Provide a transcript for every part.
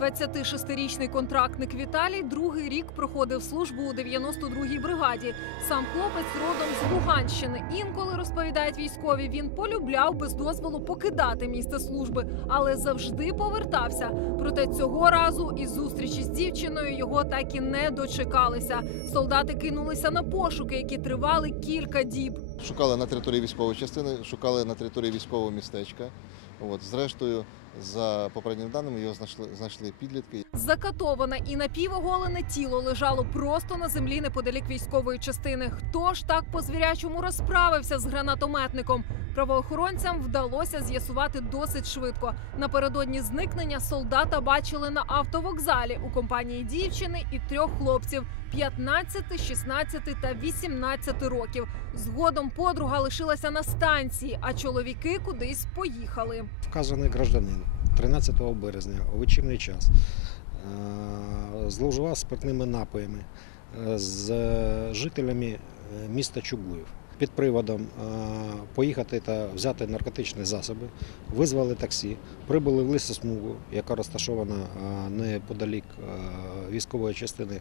26-річний контрактник Віталій другий рік проходив службу у 92-й бригаді. Сам хлопець родом з Луганщини. Інколи розповідають військові, він полюбляв без дозволу покидати місце служби, але завжди повертався. Проте цього разу із зустрічі з дівчиною його так і не дочекалися. Солдати кинулися на пошуки, які тривали кілька діб. Шукали на території військової частини, шукали на території військового містечка. От, зрештою, за попередніми даними, його знайшли, знайшли підлітки. Закатоване і напівоголене тіло лежало просто на землі неподалік військової частини. Хто ж так по звірячому розправився з гранатометником? Правоохоронцям вдалося з'ясувати досить швидко. Напередодні зникнення солдата бачили на автовокзалі у компанії дівчини і трьох хлопців 15, 16 та 18 років. Згодом подруга лишилася на станції, а чоловіки кудись поїхали. Вказаний гражданин 13 березня у вечірній час е, зловживав спиртними напоями е, з жителями е, міста Чугуїв. Під приводом поїхати та взяти наркотичні засоби, визвали таксі, прибули в лісосмугу, яка розташована неподалік військової частини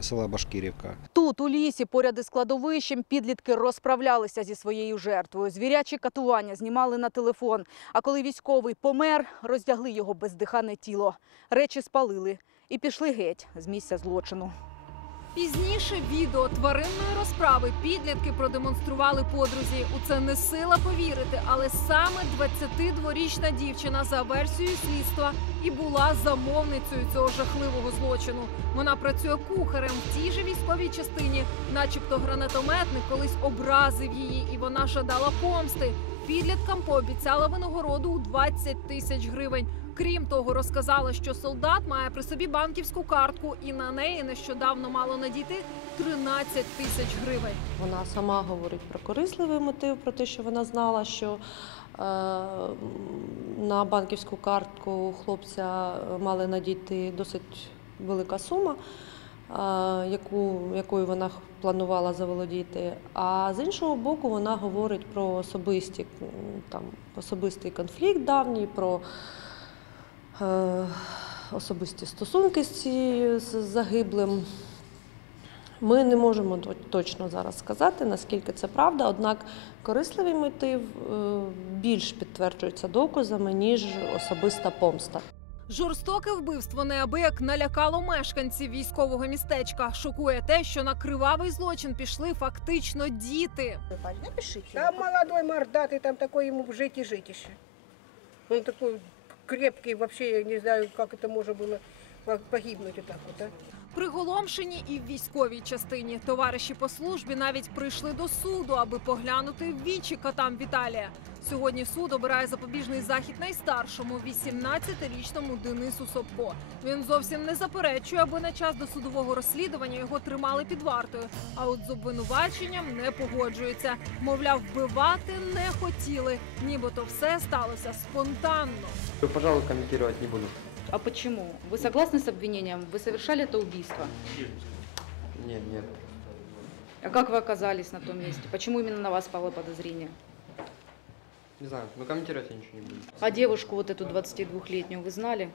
села Башкірівка. Тут, у лісі, поряд із кладовищем, підлітки розправлялися зі своєю жертвою. Звірячі катування знімали на телефон. А коли військовий помер, роздягли його бездихане тіло. Речі спалили і пішли геть з місця злочину. Пізніше відео тваринної розправи підлітки продемонстрували подрузі. У це не сила повірити, але саме 22-річна дівчина за версією слідства і була замовницею цього жахливого злочину. Вона працює кухарем в тій же військовій частині, начебто гранатометник колись образив її, і вона жадала помсти. Підліткам пообіцяла винагороду у 20 тисяч гривень. Крім того, розказала, що солдат має при собі банківську картку, і на неї нещодавно мало надійти 13 тисяч гривень. Вона сама говорить про корисливий мотив, про те, що вона знала, що е, на банківську картку хлопця мали надійти досить велика сума, е, яку, якою вона планувала заволодіти. А з іншого боку, вона говорить про особисті, там, особистий конфлікт давній, про особисті стосунки з, цією, з загиблим. Ми не можемо точно зараз сказати, наскільки це правда, однак корисливий мотив е, більш підтверджується доказами, ніж особиста помста. Жорстоке вбивство неабияк налякало мешканців військового містечка. Шокує те, що на кривавий злочин пішли фактично діти. Там молодой мордатый, там такой ему жить и жить еще. Он такой крепкий, вообще я не знаю, как это можно было по- погибнуть вот так вот, а. Приголомшені і в військовій частині. Товариші по службі навіть прийшли до суду, аби поглянути в вічі котам Віталія. Сьогодні суд обирає запобіжний захід найстаршому 18-річному Денису Собко. Він зовсім не заперечує, аби на час досудового розслідування його тримали під вартою. А от з обвинуваченням не погоджується. Мовляв, вбивати не хотіли, нібито все сталося спонтанно. Пожалуй, комментировать не буду. А почему? Вы согласны с обвинением? Вы совершали это убийство? Нет, нет. А как вы оказались на том месте? Почему именно на вас пало подозрение? Не знаю, но комментировать я ничего не буду. А девушку вот эту 22-летнюю вы знали?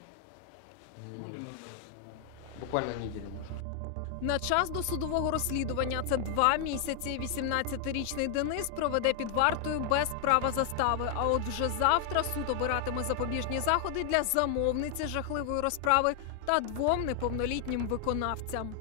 Буквально неделю, может. На час досудового розслідування це два місяці. 18-річний Денис проведе під вартою без права застави. А от вже завтра суд обиратиме запобіжні заходи для замовниці жахливої розправи та двом неповнолітнім виконавцям.